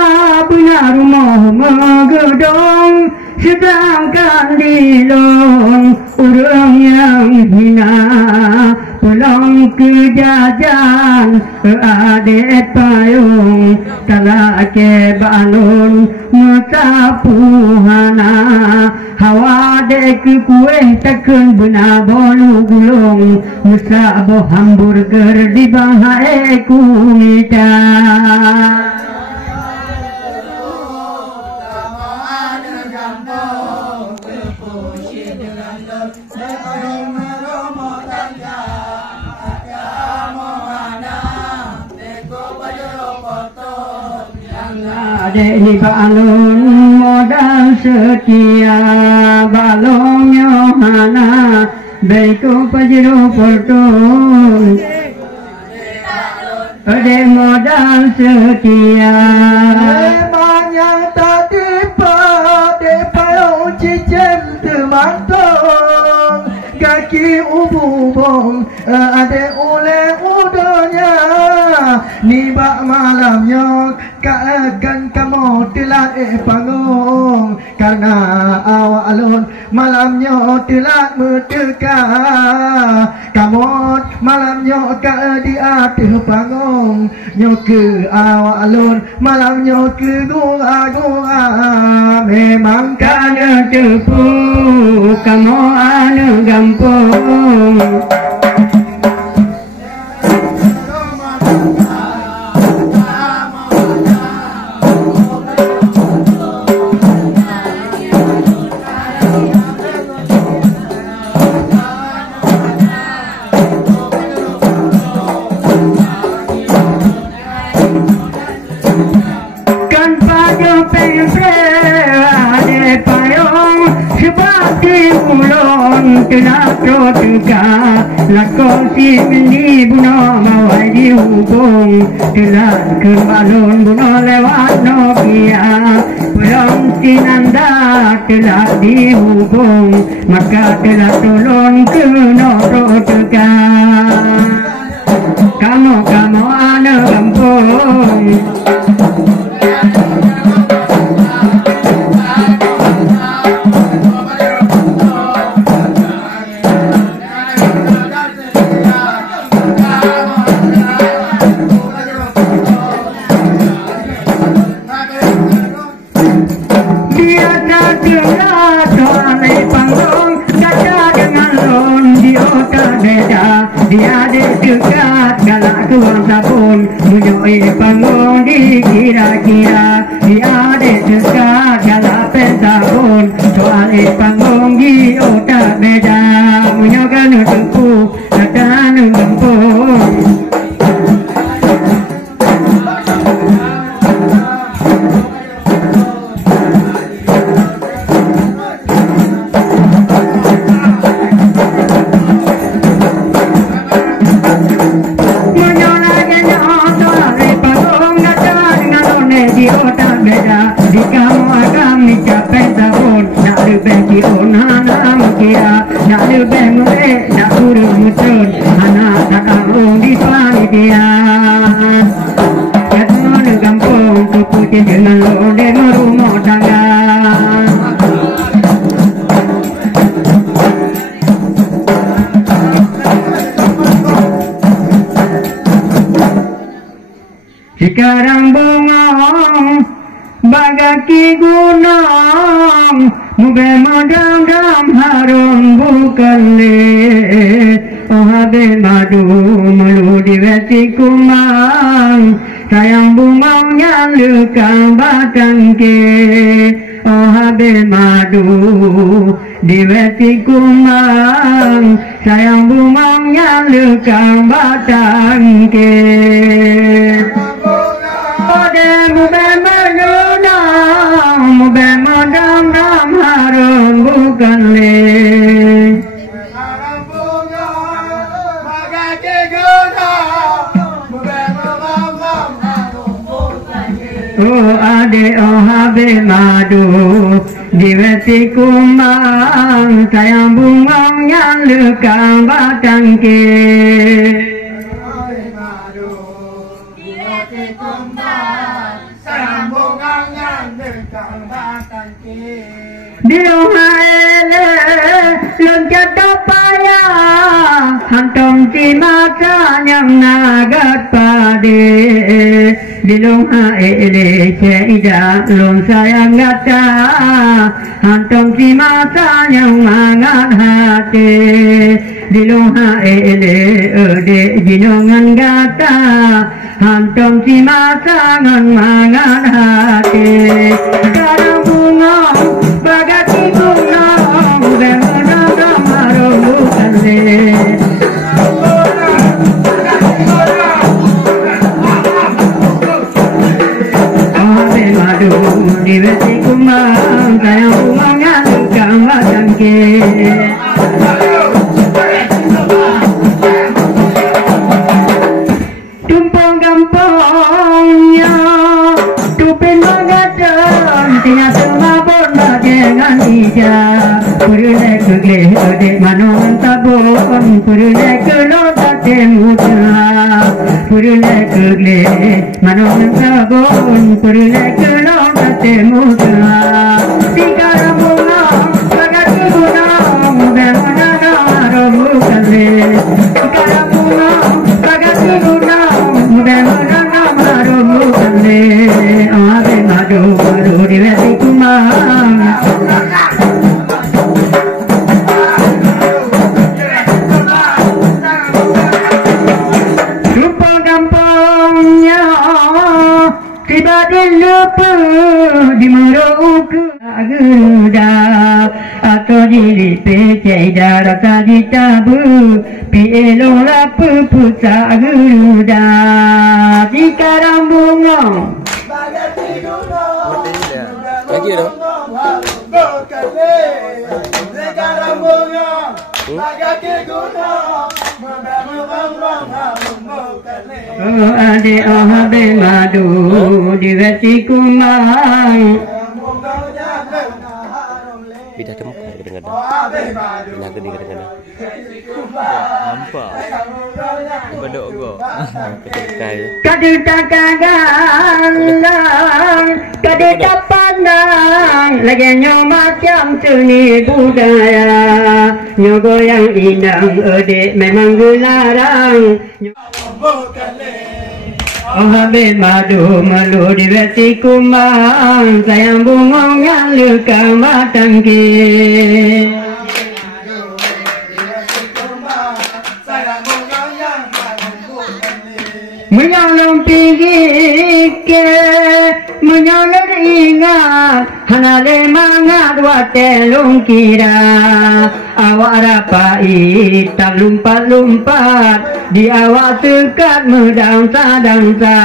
punya rumah megedong, sedangkan di lon orang yang hina pulang ke jajan adik payung telah ke balon matapuhana hawa dek kue takkan benar bolu gulung musa boh hamburger di bahai kumita. Adek ni balon modal setia balon Yohana beko pajero porton adek modal setia banyak tadi pada payung cicen termantong kaki ubung adek oleh udonya ni bak malamnya akan kamu telat panggung karena awak alun malamnya telat merdeka kamu malamnya ke di atas panggung nyoke awak alun malamnya ke gua memang kana tepu kamu anu gampang Kenapa tegak lakon si meni buno mawai di hubung telah ke balon buno lewat Nokia pulang si Nanda telah dihubung maka telah tolong ke Noro tegak kamu anak kampung dia dekat galak tuang sabun menyoi panggung di kira-kira dia dekat galak pensabun soal panggung di otak beda menyokan tempuh dan tempuh di kamu akan mencapai tahun nak lebih kira nak lebih mulai nak turun mutun anak tak tahu di panitia kata mana kampung keputih dengan lode merumah tangga sekarang bungong bagaki gunung muge modam dam harum bukan le oh habe madu melu divesi kumang sayang bungongnya lukang batang ke oh habe madu divesi kumang sayang bungongnya lukang batang ke bukan le oh ade oh habe madu divesi kumang sayang bungongnya lukang batang ke Diluhaile loncat paya hantom si mata yang nagat pade diluhaile seida lon sayang gata hantom si mata yang mangat hati diluhaile ode jinongan gata hantom si mata yang mangat hati sekarang bunga bagati bunga bemana namaro bukale ave madu diveti kumang kaya bunga kang wadangke tumpang gampangnya tupin magadan tinggal semua bona dengan ija purune kugle ode manon tabon purune kulo tate muda purune kugle manon tabon purune kulo tate muda tikara bunga bagati bunga bemana namaro bukale tikara bunga bagati bunga bemana namaro bukale ave madu madu diveti kumang lupa gampangnya tiba di lupa di meruk aguda atau di pecah darah tadi tabu pielo lapu putra aguda di karang bunga Lagi tu. Oh ade ahabe madu diveti kumang Bidah temu kadang-kadang. Bidah gede kadang-kadang. Nampak. Bedok go. Kaya. kadita kagandang kadita pandang lagi nyo macam seni budaya nyo goyang inang ode memang gelarang oh habe madu malu diveti kumang sayang bungong yang luka matangki menyolong pigike menyolong ingat hanale mangat watelung kira awak rapai tak lumpat-lumpat di awak sekat mendangsa-dangsa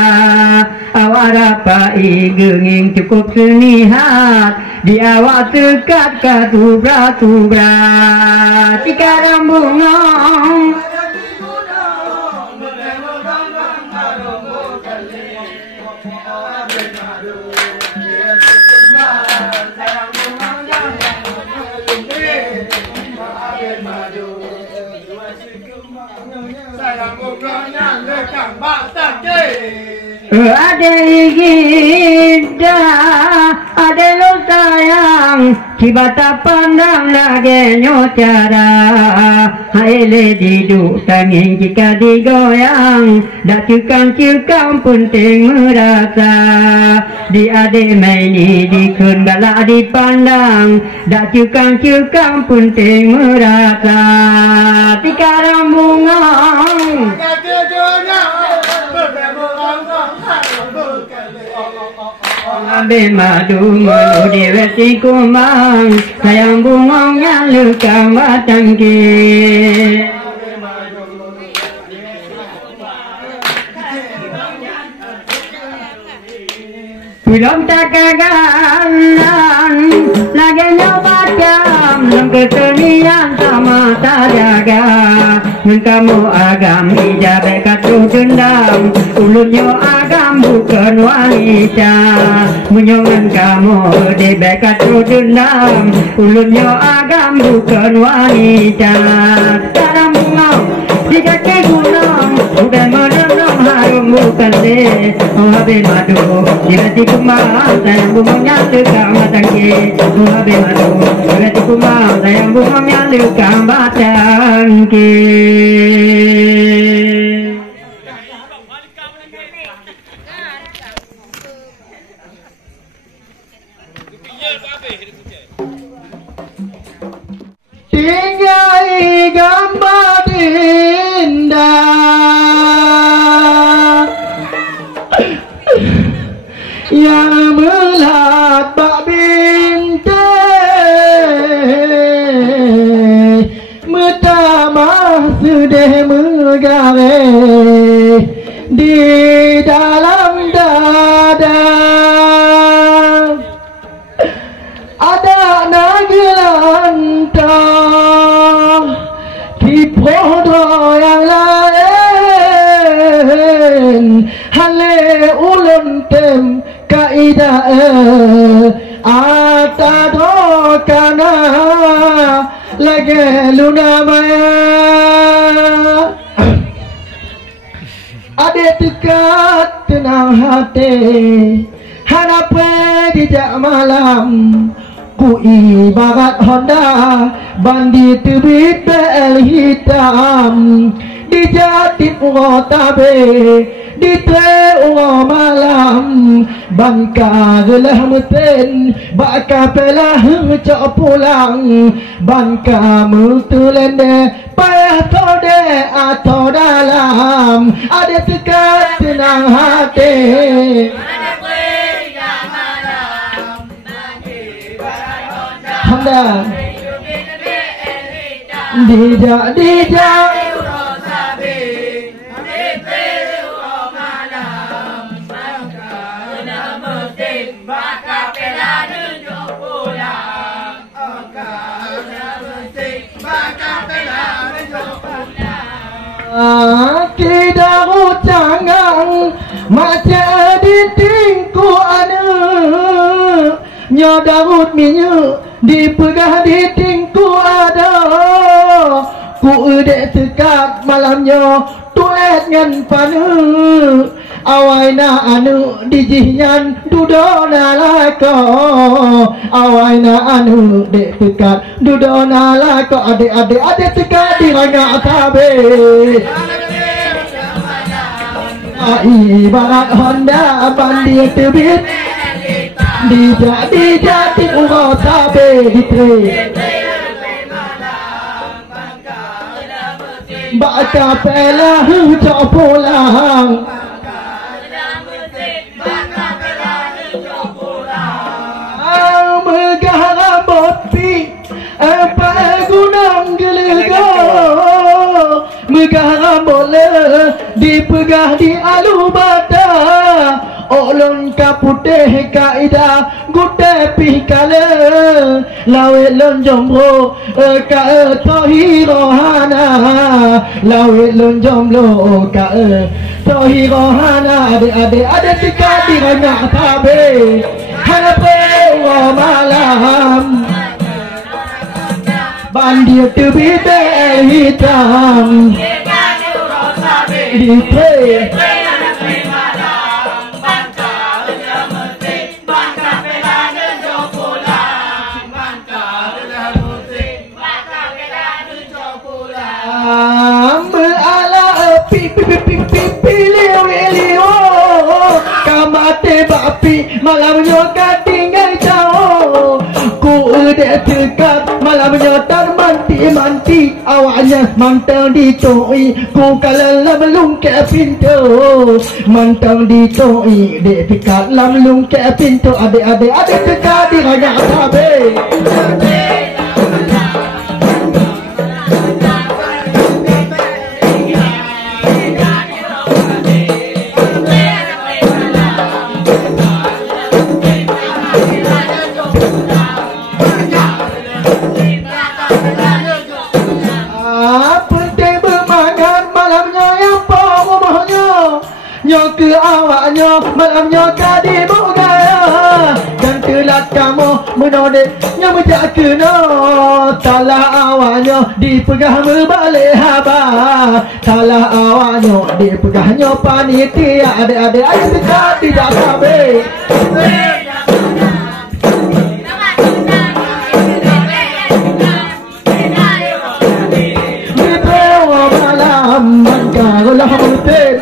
awak rapai genging cukup senihat di awak sekat katubra-tubra cikarang bungong ada gida ada lo sayang cibata pandang lagi nyocara haile diduk tanging jika digoyang dak cukang penting merasa di ade maini dikun galak dipandang dak cukang penting merasa tikarang bunga Abe madu malu diveti kumang sayang bungong yang luka matangki belum tak kagalan lagi nyoba jam kesenian sama tak jaga kamu agam ijabe katu dendam ulunyo agam bukan wanita menyongan kamu di bekatu dendam ulunyo agam bukan wanita dalam bunga di kaki gunung udah menenung harum bukan deh habis madu dirati kumang sayang bunganya lekang batangke habis madu dirati kumang sayang bunganya lekang batangke. Tinggal gambar indah yang melihat bak bintang pertama sudah menggaris di dalam dada. Ada nagelantang di podo yang lain hale ulun tem kaidah atado kana lagi luna maya ada dekat tenang hati hanape dijak malam ku ibarat Honda bandit terbit bel hitam di jati tabe di tre malam bangka gelah meten baka pelah cok pulang bangka mutulende payah tode atau dalam ada dekat tenang hati Honda dijak tidak ucangang macam di tingku anu nyodarut minyak dipegah di tingku ada ku udek sekat malamnya tuet ngan panu awaina anu dijihnya dudona lako awaina anu dek sekat dudona lako adik sekat dirangga tabe ibarat Honda bandit terbit dijak di urut tabe di tre baka pelah cok pulang megah rambut pi apa gunang gelegor megah rambut le dipegah di alu bata olon kaputeh kaida gute pikale lawe lon jombro ka tohiro hana lawe lon jomblo ka tohiro hana ade tika dirana tabe hanape malam bandir terbit hitam di tre malamnya tinggal jauh ku udah dekat malamnya termanti awaknya mantang ditoi ku kalau lam ke pintu mantang ditoi dek dekat lam ke pintu adik dekat di raja tabe awaknya malamnya kadi bugaya dan telat kamu menode nya menjak kena salah awalnya dipegang berbalik haba salah awalnya dipegahnya panitia adik-adik ayo kita tidak sabar di bawah malam mengkarulah mutin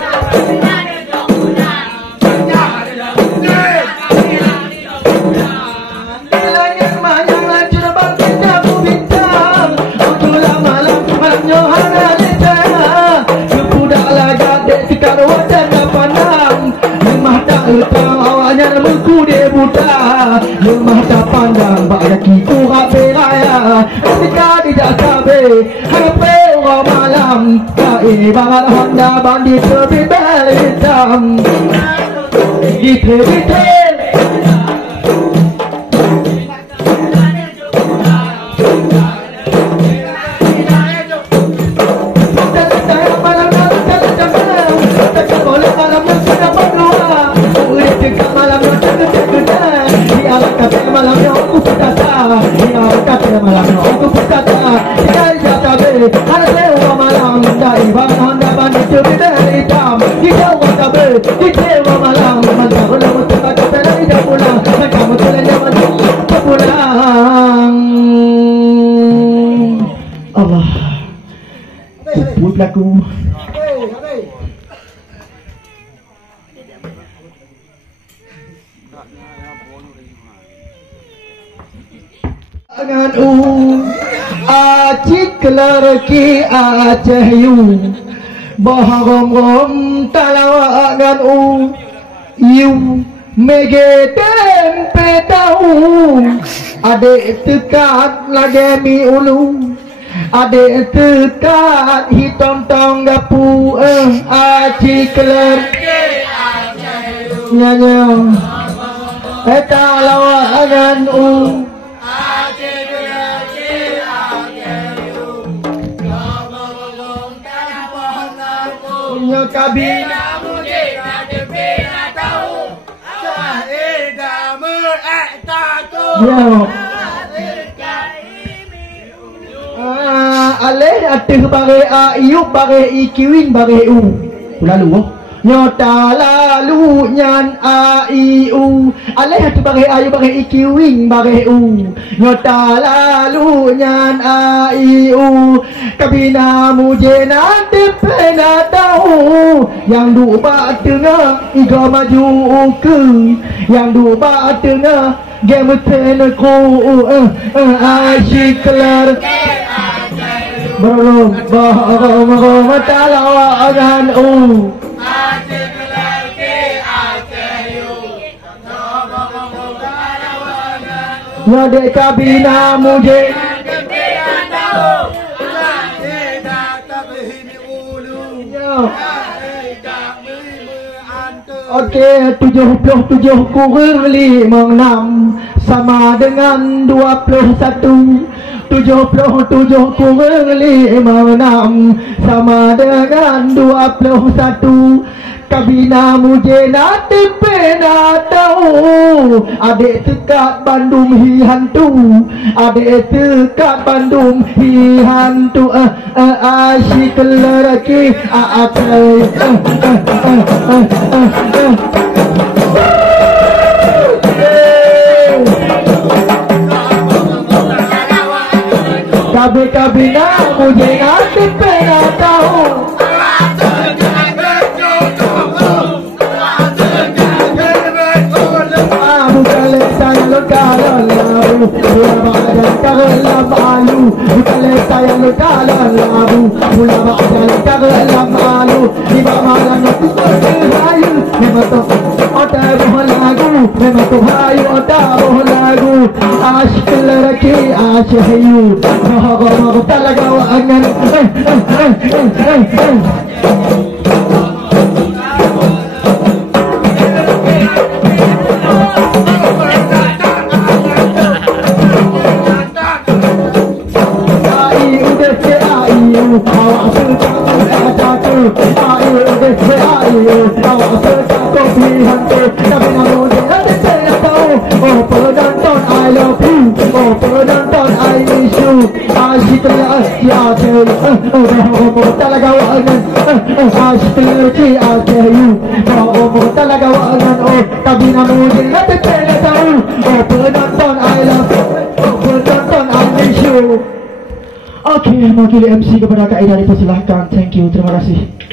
awalnya mengku dia buta lemah tak pandang banyak kita beraya ketika tidak sabar harapi orang malam bangat honda bandit tepi bel hitam di tepi malamnya aku berkata malamnya aku berkata tidak sabar ada sewa malam dari Honda bandit terbeda hitam tidak sabar di sewa malam maka belum terbaca pada tidak pulang maka betulannya maka pulang Allah puput laku Angan acik lerki aceh yu bahagom talawa angan yu mege tempe tahu ade tekat lagi mi ulu ade tekat hitam tong gapu acik lerki aceh yu nyanyi talawa angan kabina mungkin ada bina tahu dah aleh atih bare ayub bare ikiwin bare lalu nyota lalu nyan aiu aleh atih bare ayub bare ikiwin bare nyota lalu nyan aiu kabina mujena depena tahu yang dua tengah iga maju ke yang dua tengah game teneku asyik kelar belum bahwa talawa agan asyik kelar ke asyik ngade kabina mujena Okey, 77 kurang 56 sama dengan 21. 77 kurang 56 sama dengan 21. Kabina mujena tipena tahu adik dekat Bandung hi hantu adik dekat Bandung hi hantu asyik lelaki kabina mujena tipena tahu I love you. Bawa talaga waangan Astrology, I'll tell you Bawa talaga waangan Tabi na mo din natin pala tayo Penonton, I love you Penonton, I miss you. Oke, mewakili MC kepada Kak Ida dipersilahkan. Thank you, terima kasih.